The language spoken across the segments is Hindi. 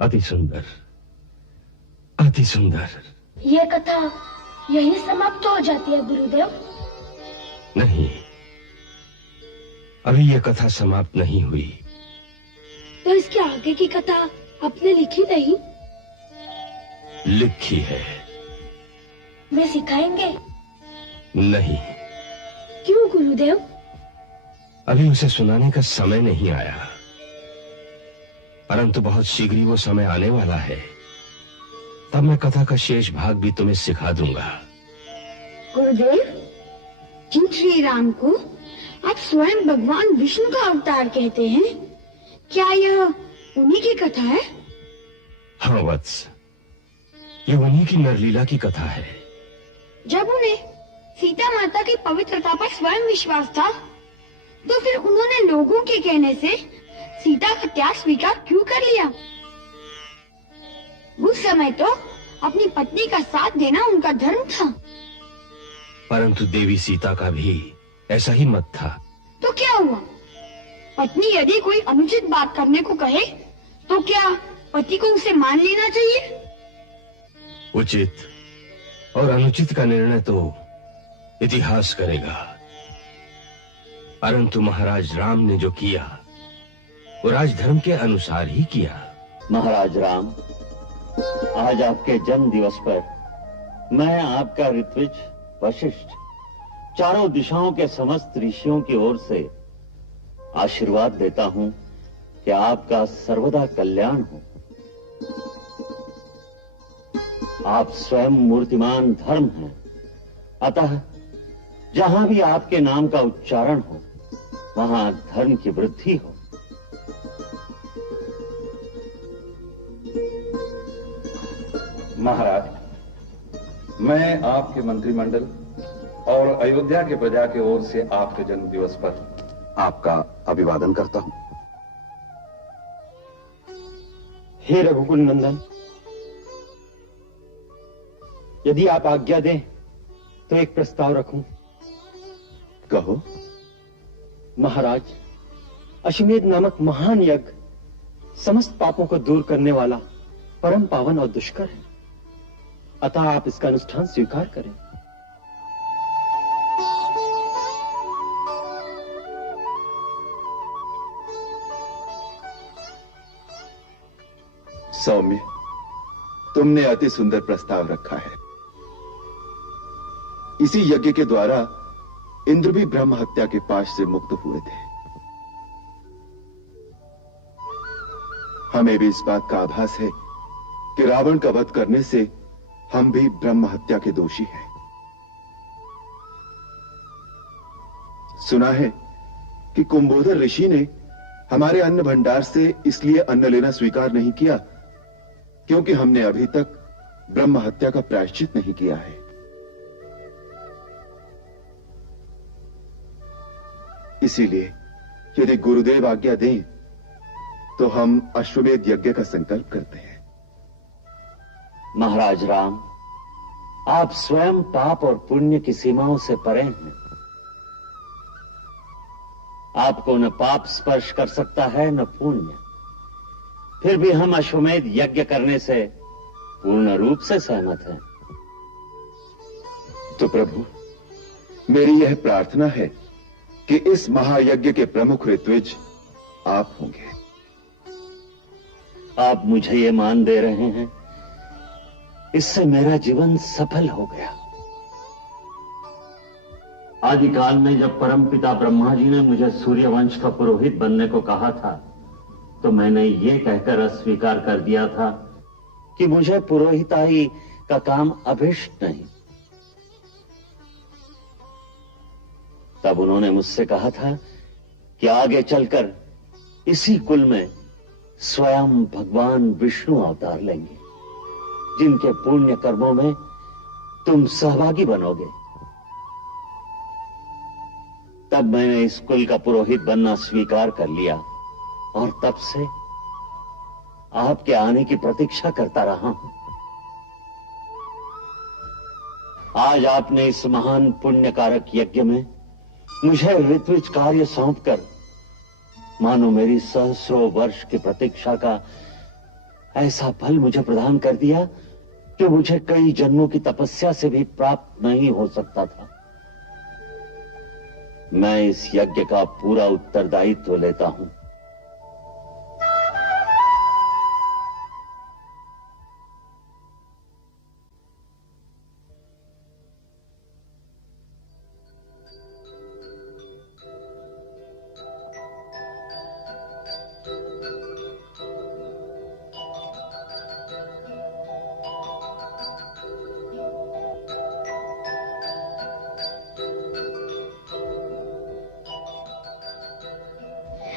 अति सुंदर, अति सुंदर। ये कथा यही समाप्त हो जाती है गुरुदेव? नहीं, अभी ये कथा समाप्त नहीं हुई। तो इसके आगे की कथा आपने लिखी नहीं? लिखी है। वे सिखाएंगे? नहीं। क्यों गुरुदेव? अभी उसे सुनाने का समय नहीं आया, परंतु बहुत शीघ्र ही वो समय आने वाला है। तब मैं कथा का शेष भाग भी तुम्हें सिखा दूंगा। गुरुदेव, जिन श्री राम को आप स्वयं भगवान विष्णु का अवतार कहते हैं, क्या यह उन्हीं की कथा है? हाँ वत्स, ये उन्हीं की नरलीला की कथा है। जब उन्हें सीता माता की पवित्रता पर स्वयं विश्वास था, तो फिर उन्होंने लोगों के कहने से सीता का त्याग स्वीकार क्यों कर लिया? उस समय तो अपनी पत्नी का साथ देना उनका धर्म था। परंतु देवी सीता का भी ऐसा ही मत था। तो क्या हुआ? पत्नी यदि कोई अनुचित बात करने को कहे, तो क्या पति को उसे मान लेना चाहिए? उचित और अनुचित का निर्णय तो इतिहास करेगा, परंतु महाराज राम ने जो किया वो राजधर्म के अनुसार ही किया। महाराज राम, आज आपके जन्म दिवस पर मैं आपका ऋत्विज, वशिष्ठ, चारों दिशाओं के समस्त ऋषियों की ओर से आशीर्वाद देता हूं कि आपका सर्वदा कल्याण हो। आप स्वयं मूर्तिमान धर्म हैं, अतः जहां भी आपके नाम का उच्चारण हो, वहां धर्म की वृद्धि हो। महाराज, मैं आपके मंत्रिमंडल और अयोध्या के प्रजा की ओर से आपके जन्म दिवस पर आपका अभिवादन करता हूं। हे रघुकुल नंदन, यदि आप आज्ञा दें तो एक प्रस्ताव रखूं। कहो। महाराज, अश्वमेध नामक महान यज्ञ समस्त पापों को दूर करने वाला परम पावन और दुष्कर है, अतः आप इसका अनुष्ठान स्वीकार करें। सौम्य, तुमने अति सुंदर प्रस्ताव रखा है। इसी यज्ञ के द्वारा इंद्र भी ब्रह्म हत्या के पाश से मुक्त हुए थे। हमें भी इस बात का आभास है कि रावण का वध करने से हम भी ब्रह्म हत्या के दोषी हैं। सुना है कि कुंभोदर ऋषि ने हमारे अन्न भंडार से इसलिए अन्न लेना स्वीकार नहीं किया क्योंकि हमने अभी तक ब्रह्म हत्या का प्रायश्चित नहीं किया है। इसीलिए यदि गुरुदेव आज्ञा दें तो हम अश्वमेध यज्ञ का संकल्प करते हैं। महाराज राम, आप स्वयं पाप और पुण्य की सीमाओं से परे हैं। आपको न पाप स्पर्श कर सकता है न पुण्य, फिर भी हम अश्वमेध यज्ञ करने से पूर्ण रूप से सहमत हैं। तो प्रभु, मेरी यह प्रार्थना है कि इस महायज्ञ के प्रमुख ऋत्विज आप होंगे। आप मुझे ये मान दे रहे हैं, इससे मेरा जीवन सफल हो गया। आदिकाल में जब परमपिता ब्रह्मा जी ने मुझे सूर्यवंश का पुरोहित बनने को कहा था, तो मैंने ये कहकर अस्वीकार कर दिया था कि मुझे पुरोहिताई का काम अभिष्ट नहीं। तब उन्होंने मुझसे कहा था कि आगे चलकर इसी कुल में स्वयं भगवान विष्णु अवतार लेंगे, जिनके पुण्य कर्मों में तुम सहभागी बनोगे। तब मैंने इस कुल का पुरोहित बनना स्वीकार कर लिया और तब से आपके आने की प्रतीक्षा करता रहा हूं। आज आपने इस महान पुण्यकारक यज्ञ में मुझे ऋत्विज कार्य सौंपकर मानो मेरी सहस्रों वर्ष की प्रतीक्षा का ऐसा फल मुझे प्रदान कर दिया जो मुझे कई जन्मों की तपस्या से भी प्राप्त नहीं हो सकता था। मैं इस यज्ञ का पूरा उत्तरदायित्व लेता हूं।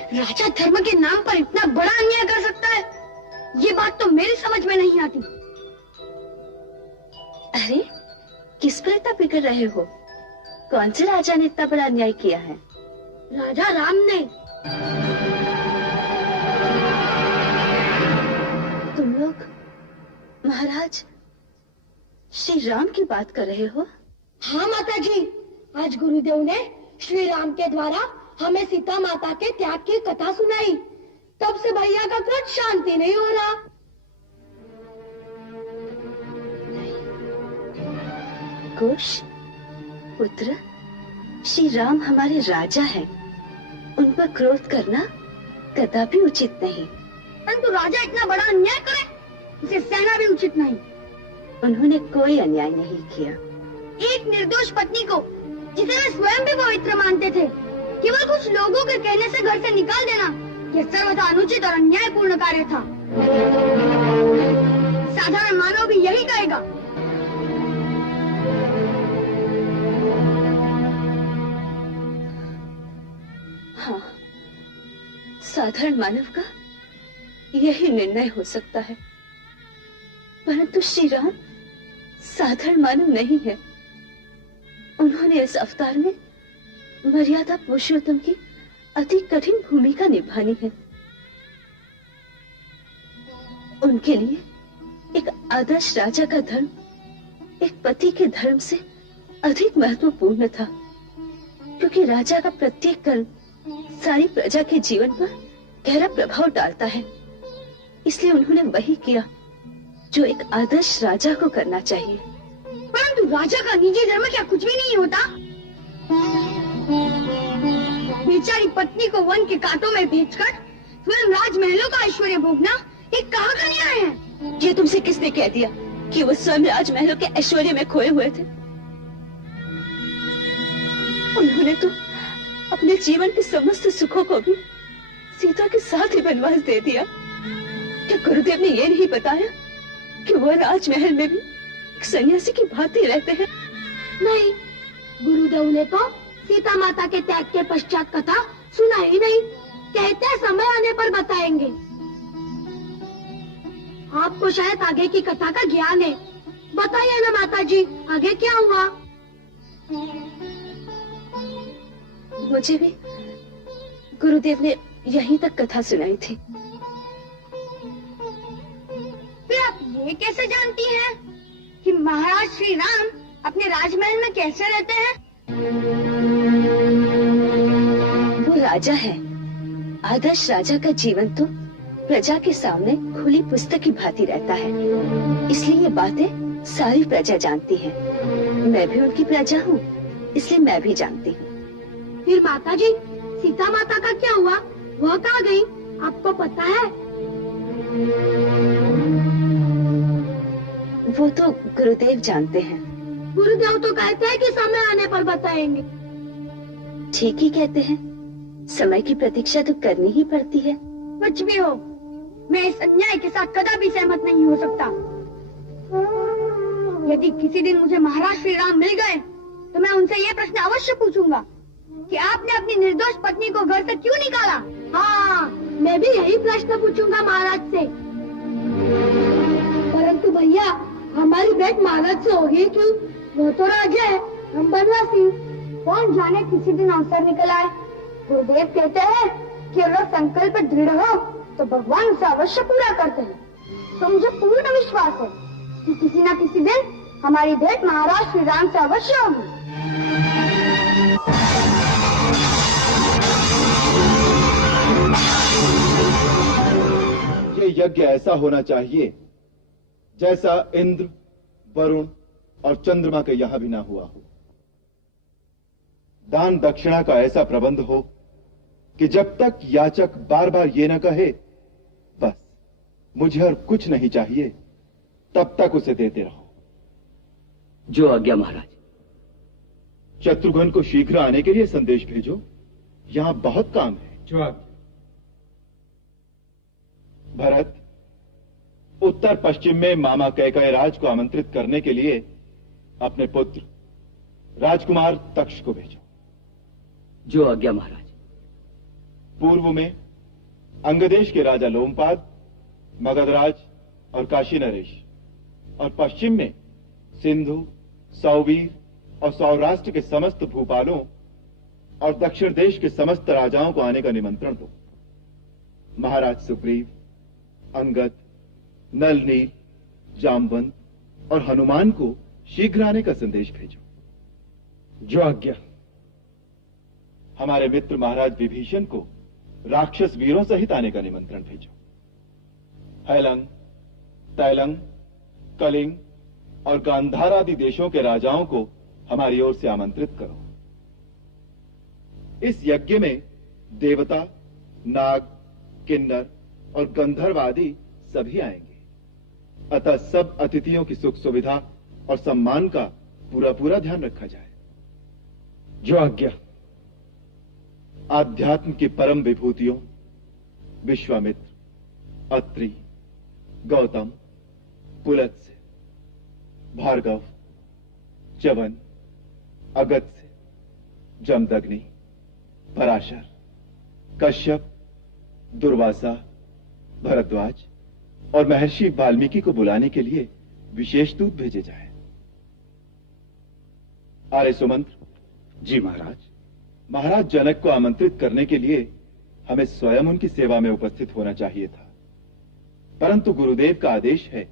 राजा धर्म के नाम पर इतना बड़ा अन्याय कर सकता है, ये बात तो मेरी समझ में नहीं आती। अरे किस पर इतना बिगड़ रहे हो? कौन से राजा ने इतना बड़ा अन्याय किया है? राजा राम ने। तुम लोग महाराज श्री राम की बात कर रहे हो? हाँ माता जी, आज गुरुदेव ने श्री राम के द्वारा हमें सीता माता के त्याग की कथा सुनाई। तब से भैया का क्रोध शांति नहीं हो रहा। कुश पुत्र, श्री राम हमारे राजा हैं। उन पर क्रोध करना कदापि उचित नहीं। परंतु राजा इतना बड़ा अन्याय करे, उसे सहना भी उचित नहीं। उन्होंने कोई अन्याय नहीं किया। एक निर्दोष पत्नी को, जिसे वे स्वयं भी पवित्र मानते थे, केवल कुछ लोगों के कहने से घर से निकाल देना, यह सर्वथा अनुचित और अन्यायपूर्ण कार्य था। साधारण मानव भी यही कहेगा। हाँ, साधारण मानव का यही निर्णय हो सकता है, परंतु श्री राम साधारण मानव नहीं है। उन्होंने इस अवतार में मर्यादा पुरुषोत्तम की अति कठिन भूमिका निभानी है। उनके लिए एक आदर्श राजा का धर्म एक पति के धर्म से अधिक महत्वपूर्ण था, क्योंकि राजा का प्रत्येक कर्म सारी प्रजा के जीवन पर गहरा प्रभाव डालता है। इसलिए उन्होंने वही किया जो एक आदर्श राजा को करना चाहिए। परंतु राजा का निजी धर्म क्या कुछ भी नहीं होता? बेचारी पत्नी को वन के कांटों में भेजकर स्वयं राजमहलों का ऐश्वर्य भोगना एक कहाँ का न्याय है? ये तुमसे किसने कह दिया कि वो स्वयं राजमहलों के ऐश्वर्य में खोए हुए थे? उन्होंने तो अपने जीवन के समस्त सुखों को भी सीता के साथ ही वनवास दे दिया। क्या गुरुदेव ने ये नहीं बताया कि वो राजमहल में भी एक सन्यासी की भांति रहते हैं? नहीं, गुरुदेव ने तो सीता माता के त्याग के पश्चात कथा सुना ही नहीं। कहते हैं समय आने पर बताएंगे। आपको शायद आगे की कथा का ज्ञान है, बताइए ना माता जी, आगे क्या हुआ? मुझे भी गुरुदेव ने यहीं तक कथा सुनाई थी। फिर आप ये कैसे जानती हैं कि महाराज श्री राम अपने राजमहल में कैसे रहते हैं? वो राजा है। आदर्श राजा का जीवन तो प्रजा के सामने खुली पुस्तक की भांति रहता है। इसलिए ये बातें सारी प्रजा जानती है। मैं भी उनकी प्रजा हूँ, इसलिए मैं भी जानती हूँ। फिर माता जी, सीता माता का क्या हुआ? वह कहाँ गई? आपको पता है? वो तो गुरुदेव जानते हैं। गुरुदेव तो कहते हैं कि समय आने पर बताएंगे। ठीक ही कहते हैं। समय की प्रतीक्षा तो करनी ही पड़ती है। कुछ भी हो, मैं इस अन्याय के साथ कदापि सहमत नहीं हो सकता। यदि किसी दिन मुझे महाराज श्री राम मिल गए तो मैं उनसे ये प्रश्न अवश्य पूछूंगा कि आपने अपनी निर्दोष पत्नी को घर से क्यों निकाला? हाँ, मैं भी यही प्रश्न पूछूंगा महाराज से। परंतु भैया, हमारी भेंट महाराज से होगी क्यों? वो तो राजा है, हम बनवासी। कौन जाने किसी दिन अवसर निकल आए। गुरुदेव कहते हैं कि अगर संकल्प दृढ़ हो तो भगवान उसे अवश्य पूरा करते हैं। तो मुझे पूर्ण विश्वास है कि किसी न किसी दिन हमारी भेंट महाराज श्री राम से अवश्य होगी। ये यज्ञ ऐसा होना चाहिए जैसा इंद्र, वरुण और चंद्रमा के यहां भी ना हुआ हो। दान दक्षिणा का ऐसा प्रबंध हो कि जब तक याचक बार बार ये न कहे बस मुझे और कुछ नहीं चाहिए, तब तक उसे देते रहो। जो आज्ञा महाराज। शत्रुघ्न को शीघ्र आने के लिए संदेश भेजो, यहां बहुत काम है। जो आज्ञा। भरत, उत्तर पश्चिम में मामा कैकेयराज को आमंत्रित करने के लिए अपने पुत्र राजकुमार तक्ष को भेजो। जो आज्ञा महाराज। पूर्व में अंगदेश के राजा लोमपाद, मगधराज और काशी नरेश, और पश्चिम में सिंधु, सौवीर और सौराष्ट्र के समस्त भूपालों और दक्षिण देश के समस्त राजाओं को आने का निमंत्रण दो। महाराज सुग्रीव, अंगद, नल नील, जामवंत और हनुमान को शीघ्र आने का संदेश भेजो। जो आज्ञा। हमारे मित्र महाराज विभीषण को राक्षस वीरों सहित आने का निमंत्रण भेजो। हैलंग, तैलंग, कलिंग और गांधार आदि देशों के राजाओं को हमारी ओर से आमंत्रित करो। इस यज्ञ में देवता, नाग, किन्नर और गंधर्व आदि सभी आएंगे। अतः सब अतिथियों की सुख सुविधा और सम्मान का पूरा पूरा ध्यान रखा जाए। जो आज्ञा। आध्यात्म की परम विभूतियों विश्वामित्र, अत्रि, गौतम, पुलत्स्य, भार्गव, च्यवन, अगस्त्य, जमदग्नि, पराशर, कश्यप, दुर्वासा, भरद्वाज और महर्षि वाल्मीकि को बुलाने के लिए विशेष दूत भेजे जाए। आर्य सुमंत्र। जी महाराज। महाराज जनक को आमंत्रित करने के लिए हमें स्वयं उनकी सेवा में उपस्थित होना चाहिए था, परंतु गुरुदेव का आदेश है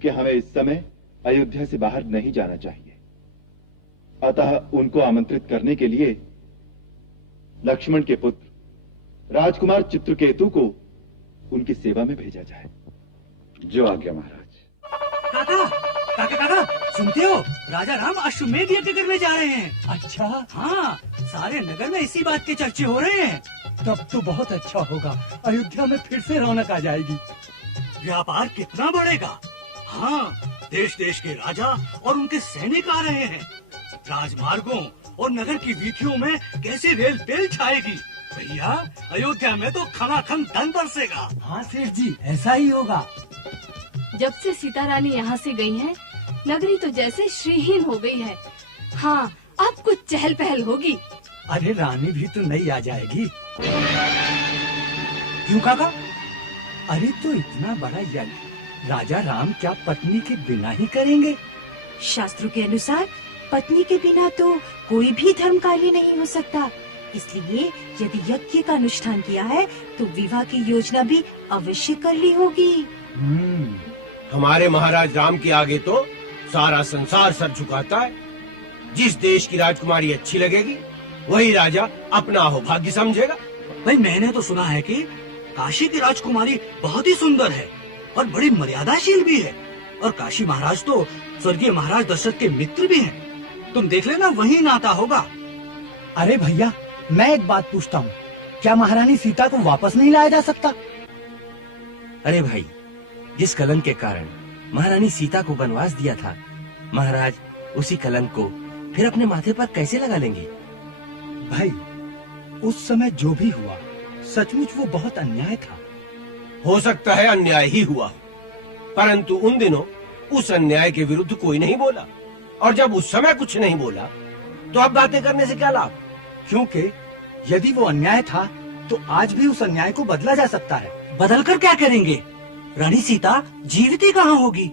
कि हमें इस समय अयोध्या से बाहर नहीं जाना चाहिए। अतः उनको आमंत्रित करने के लिए लक्ष्मण के पुत्र राजकुमार चित्रकेतु को उनकी सेवा में भेजा जाए। जो आज्ञा महाराज। काका, काका काका, सुनते हो? राजा राम अश्वमेध यज्ञ करने जा रहे हैं। अच्छा, हाँ, सारे नगर में इसी बात के चर्चे हो रहे हैं। तब तो बहुत अच्छा होगा, अयोध्या में फिर से रौनक आ जाएगी। व्यापार कितना बढ़ेगा। हाँ, देश देश के राजा और उनके सैनिक आ रहे हैं। राजमार्गों और नगर की वीथियों में कैसे रेल पेल छाएगी। भैया, अयोध्या में तो खमाखम धन बरसेगा। हाँ सेठ जी, ऐसा ही होगा। जब से सीता रानी यहाँ से गई हैं, नगरी तो जैसे श्रीहीन हो गई है। हाँ, अब कुछ चहल पहल होगी। अरे रानी भी तो नई आ जाएगी। क्यों काका? अरे तो इतना बड़ा यज्ञ राजा राम क्या पत्नी के बिना ही करेंगे? शास्त्रों के अनुसार पत्नी के बिना तो कोई भी धर्म कार्य नहीं हो सकता। इसलिए यदि यज्ञ का अनुष्ठान किया है तो विवाह की योजना भी अवश्य कर ली होगी। हमारे महाराज राम के आगे तो सारा संसार सर झुकाता है। जिस देश की राजकुमारी अच्छी लगेगी वही राजा अपना अहोभाग्य समझेगा। भाई, मैंने तो सुना है कि काशी की राजकुमारी बहुत ही सुंदर है और बड़ी मर्यादाशील भी है। और काशी महाराज तो स्वर्गीय महाराज दशरथ के मित्र भी हैं। तुम देख लेना, वही नाता होगा। अरे भैया, मैं एक बात पूछता हूँ, क्या महारानी सीता को वापस नहीं लाया जा सकता? अरे भाई, जिस कलंक के कारण महारानी सीता को वनवास दिया था, महाराज उसी कलंक को फिर अपने माथे पर कैसे लगा लेंगे? भाई, उस समय जो भी हुआ सचमुच वो बहुत अन्याय था। हो सकता है अन्याय ही हुआ, परंतु उन दिनों उस अन्याय के विरुद्ध कोई नहीं बोला, और जब उस समय कुछ नहीं बोला तो अब बातें करने से क्या लाभ? क्योंकि यदि वो अन्याय था तो आज भी उस अन्याय को बदला जा सकता है। बदलकर क्या करेंगे? रानी सीता जीवित ही कहाँ होगी?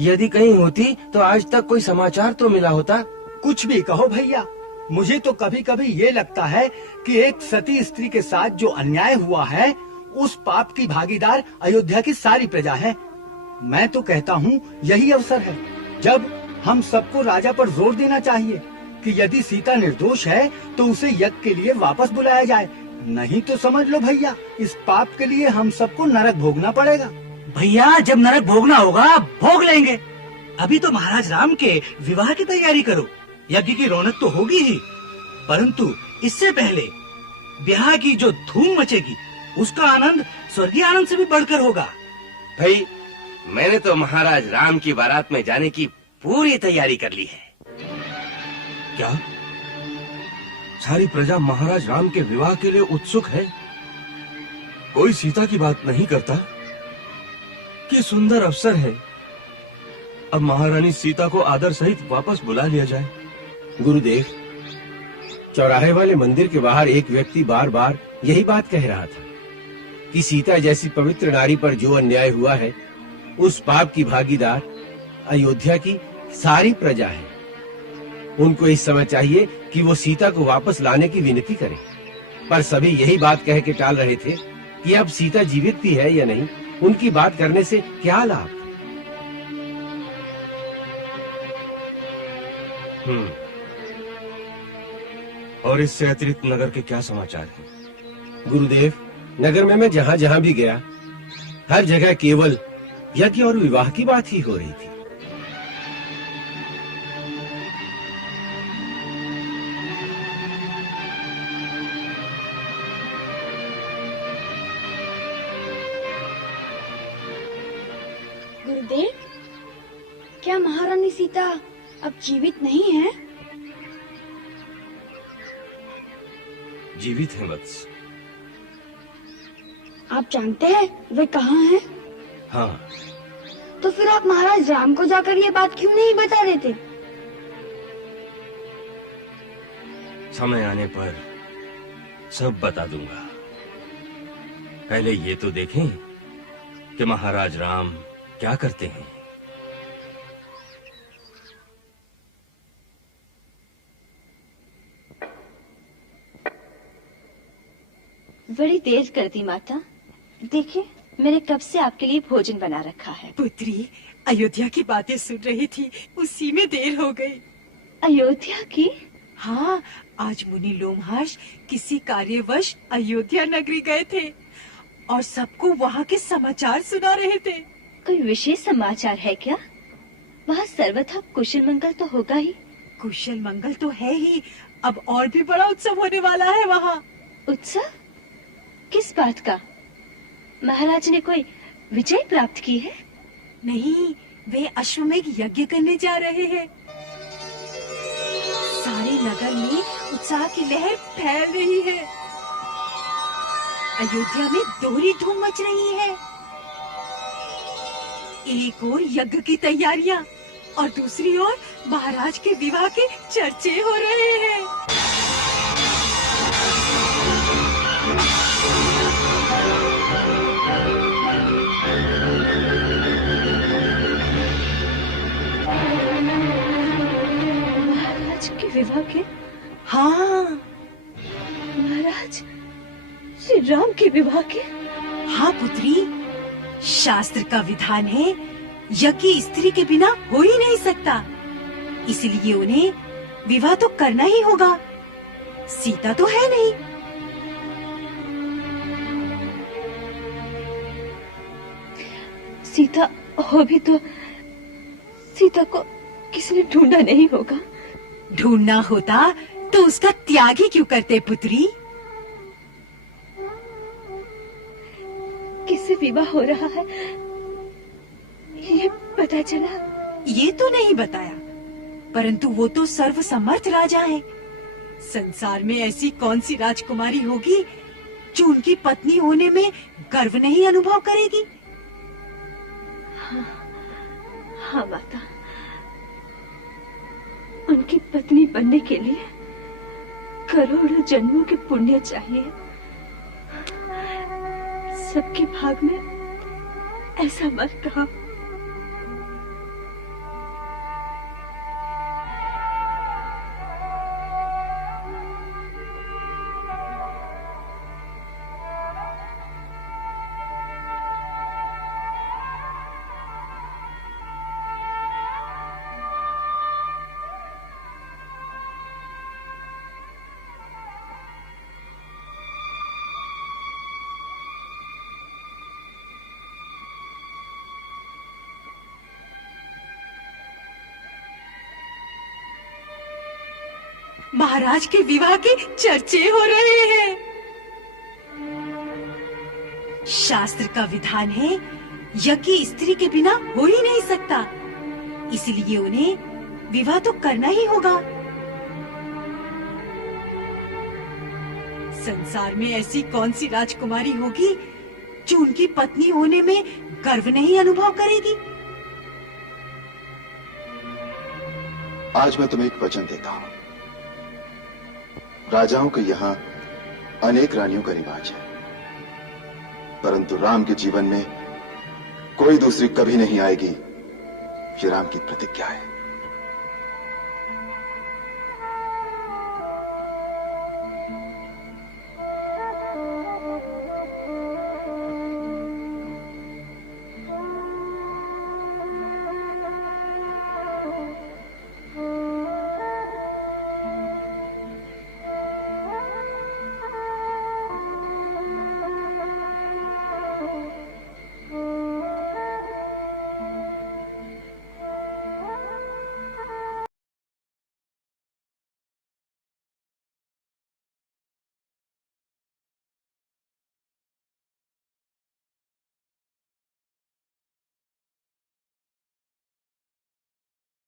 यदि कहीं होती तो आज तक कोई समाचार तो मिला होता। कुछ भी कहो भैया, मुझे तो कभी कभी ये लगता है कि एक सती स्त्री के साथ जो अन्याय हुआ है उस पाप की भागीदार अयोध्या की सारी प्रजा है। मैं तो कहता हूँ यही अवसर है जब हम सबको राजा पर जोर देना चाहिए कि यदि सीता निर्दोष है तो उसे यज्ञ के लिए वापस बुलाया जाए, नहीं तो समझ लो भैया, इस पाप के लिए हम सबको नरक भोगना पड़ेगा। भैया जब नरक भोगना होगा भोग लेंगे। अभी तो महाराज राम के विवाह की तैयारी करो। यज्ञ की रौनक तो होगी ही, परंतु इससे पहले ब्याह की जो धूम मचेगी उसका आनंद स्वर्गीय आनंद से भी बढ़कर होगा। भाई मैंने तो महाराज राम की बारात में जाने की पूरी तैयारी कर ली है। क्या सारी प्रजा महाराज राम के विवाह के लिए उत्सुक है? कोई सीता की बात नहीं करता? कि सुंदर अवसर है, अब महारानी सीता को आदर सहित वापस बुला लिया जाए। गुरुदेव, चौराहे वाले मंदिर के बाहर एक व्यक्ति बार बार यही बात कह रहा था कि सीता जैसी पवित्र नारी पर जो अन्याय हुआ है उस पाप की भागीदार अयोध्या की सारी प्रजा है। उनको इस समय चाहिए कि वो सीता को वापस लाने की विनती करें, पर सभी यही बात कह के टाल रहे थे कि अब सीता जीवित भी है या नहीं, उनकी बात करने से क्या लाभ। और इससे अतिरिक्त नगर के क्या समाचार हैं? गुरुदेव, नगर में मैं जहाँ जहाँ भी गया हर जगह केवल यज्ञ और विवाह की बात ही हो रही थी। गुरुदेव, क्या महारानी सीता अब जीवित नहीं है? जीवित है वत्स। आप जानते हैं वे कहाँ हैं? हाँ। तो फिर आप महाराज राम को जाकर ये बात क्यों नहीं बता रहे थे? समय आने पर सब बता दूंगा। पहले ये तो देखें कि महाराज राम क्या करते हैं। बड़ी देर कर दी माता। देखिए मैंने कब से आपके लिए भोजन बना रखा है। पुत्री, अयोध्या की बातें सुन रही थी, उसी में देर हो गई। अयोध्या की? हाँ, आज मुनि लोमहर्ष किसी कार्यवश अयोध्या नगरी गए थे और सबको वहाँ के समाचार सुना रहे थे। कोई विशेष समाचार है क्या? वहाँ सर्वथा कुशल मंगल तो होगा ही। कुशल मंगल तो है ही, अब और भी बड़ा उत्सव होने वाला है वहाँ। उत्सव? किस बात का? महाराज ने कोई विजय प्राप्त की है? नहीं, वे अश्वमेघ यज्ञ करने जा रहे हैं। सारे नगर में उत्साह की लहर फैल रही है। अयोध्या में दोहरी धूम मच रही है। एक ओर यज्ञ की तैयारियां और दूसरी ओर महाराज के विवाह के चर्चे हो रहे हैं। विवाह के? हाँ। महाराज श्री राम के विवाह के? हाँ पुत्री, शास्त्र का विधान है यज्ञ स्त्री के बिना हो ही नहीं सकता, इसलिए उन्हें विवाह तो करना ही होगा। सीता तो है नहीं। सीता हो भी तो सीता को किसी ने ढूंढा नहीं होगा। ढूंढना होता तो उसका त्याग ही क्यों करते पुत्री? किससे विवाह हो रहा है ये पता चला? ये तो नहीं बताया, परंतु वो तो सर्वसमर्थ राजा है। संसार में ऐसी कौन सी राजकुमारी होगी जो उनकी पत्नी होने में गर्व नहीं अनुभव करेगी? हाँ माता, उनकी पत्नी बनने के लिए करोड़ों जन्मों के पुण्य चाहिए। सबके भाग में ऐसा मत कहो। महाराज के विवाह के चर्चे हो रहे हैं। शास्त्र का विधान है यज्ञ स्त्री के बिना हो ही नहीं सकता, इसलिए उन्हें विवाह तो करना ही होगा। संसार में ऐसी कौन सी राजकुमारी होगी जो उनकी पत्नी होने में गर्व नहीं अनुभव करेगी। आज मैं तुम्हें एक वचन देता हूं। राजाओं के यहाँ अनेक रानियों का रिवाज है, परंतु राम के जीवन में कोई दूसरी कभी नहीं आएगी, ये राम की प्रतिज्ञा है।